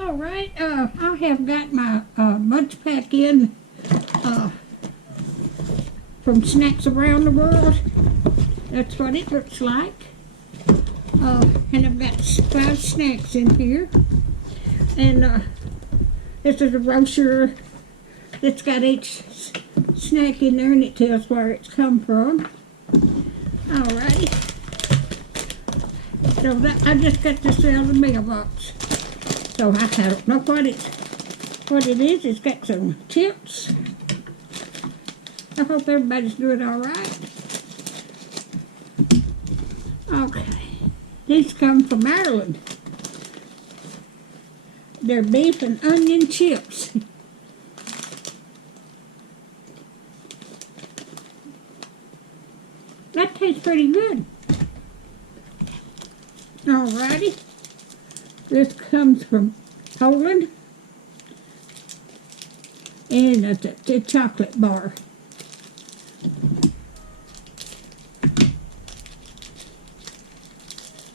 All right, I have got my MunchPak in uh, from Snacks Around the World. That's what it looks like. And I've got 5 snacks in here. And this is a brochure that's got each snack in there, and it tells where it's come from. Alrighty. So I just got this out of the mailbox. So I don't know what it is. It's got some chips. I hope everybody's doing all right. Okay. These come from Ireland. They're beef and onion chips. That tastes pretty good. Alrighty. This comes from Poland. And it's a chocolate bar.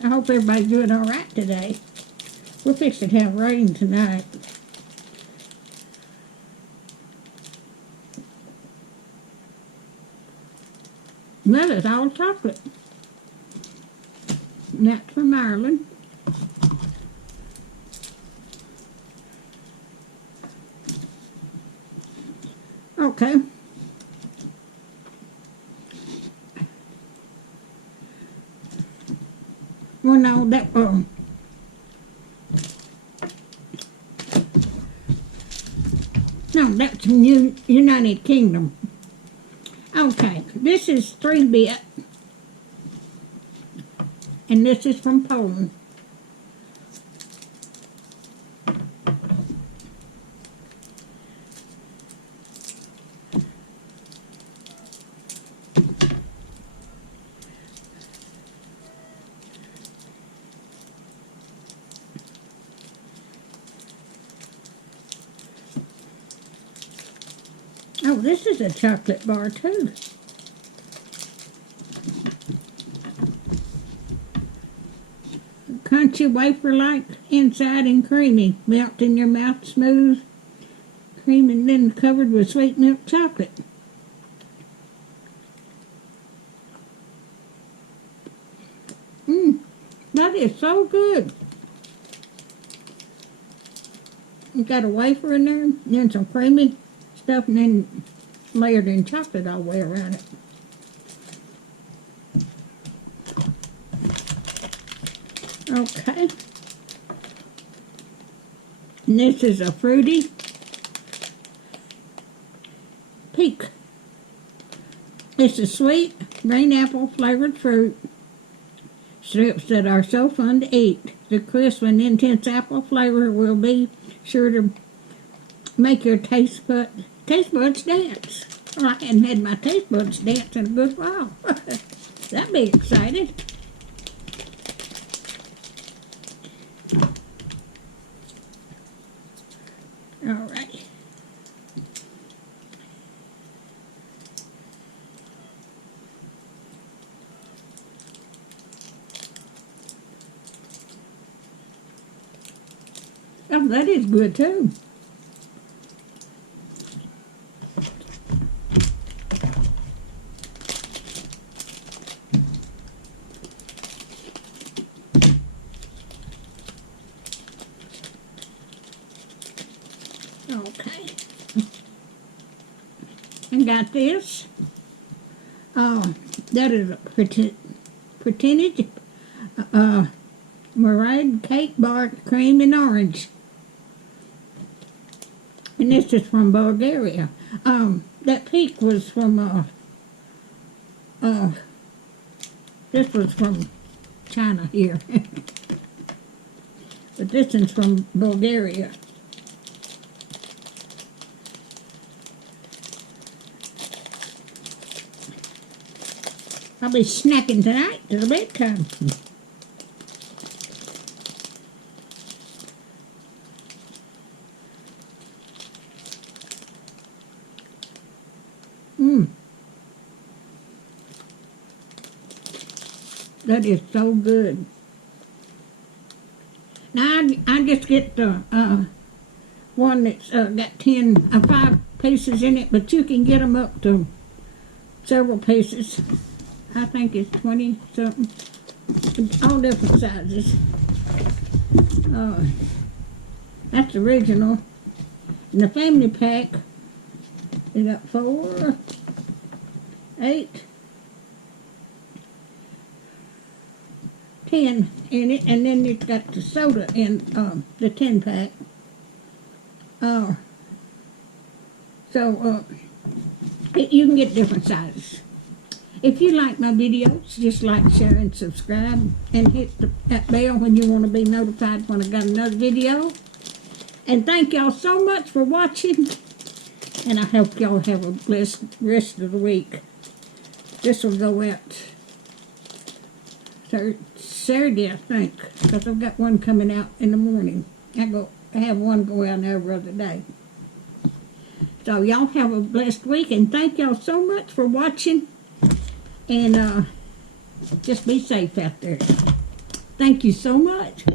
I hope everybody's doing all right today. We're fixing to have rain tonight. Well, it's all chocolate. And that's from Ireland. Okay. Well, no, that's from United Kingdom. Okay, this is 3-bit, and this is from Poland. Oh, this is a chocolate bar too. Crunchy wafer-like inside and creamy. Melt in your mouth smooth. Cream and then covered with sweet milk chocolate. That is so good. You got a wafer in there, and then some creamy stuff, and then layered in chocolate all the way around it. Okay. And this is a fruity peak. It's a sweet green apple flavored fruit. Strips that are so fun to eat. The crisp and intense apple flavor will be sure to make your taste buds dance. Well, I hadn't had my taste buds dance in a good while. That'd be exciting. All right. Oh, that is good too. Okay. And got this. That is a pretended meringue cake bar, cream and orange. And this is from Bulgaria. That peak was from this was from China here. But this is from Bulgaria. I'll be snacking tonight till bedtime. That is so good. Now I just get the one that's got 5 pieces in it, but you can get them up to several pieces. I think it's 20 something, all different sizes. That's the original. And the family pack, they got 4, 8, 10 in it, and then it's got the soda in the 10 pack. You can get different sizes. If you like my videos, just like, share, and subscribe, and hit that bell when you want to be notified when I got another video. And thank y'all so much for watching, and I hope y'all have a blessed rest of the week. This will go out Saturday, I think, because I've got one coming out in the morning. I have one go out every other day. So y'all have a blessed week, and thank y'all so much for watching. And just be safe out there. Thank you so much.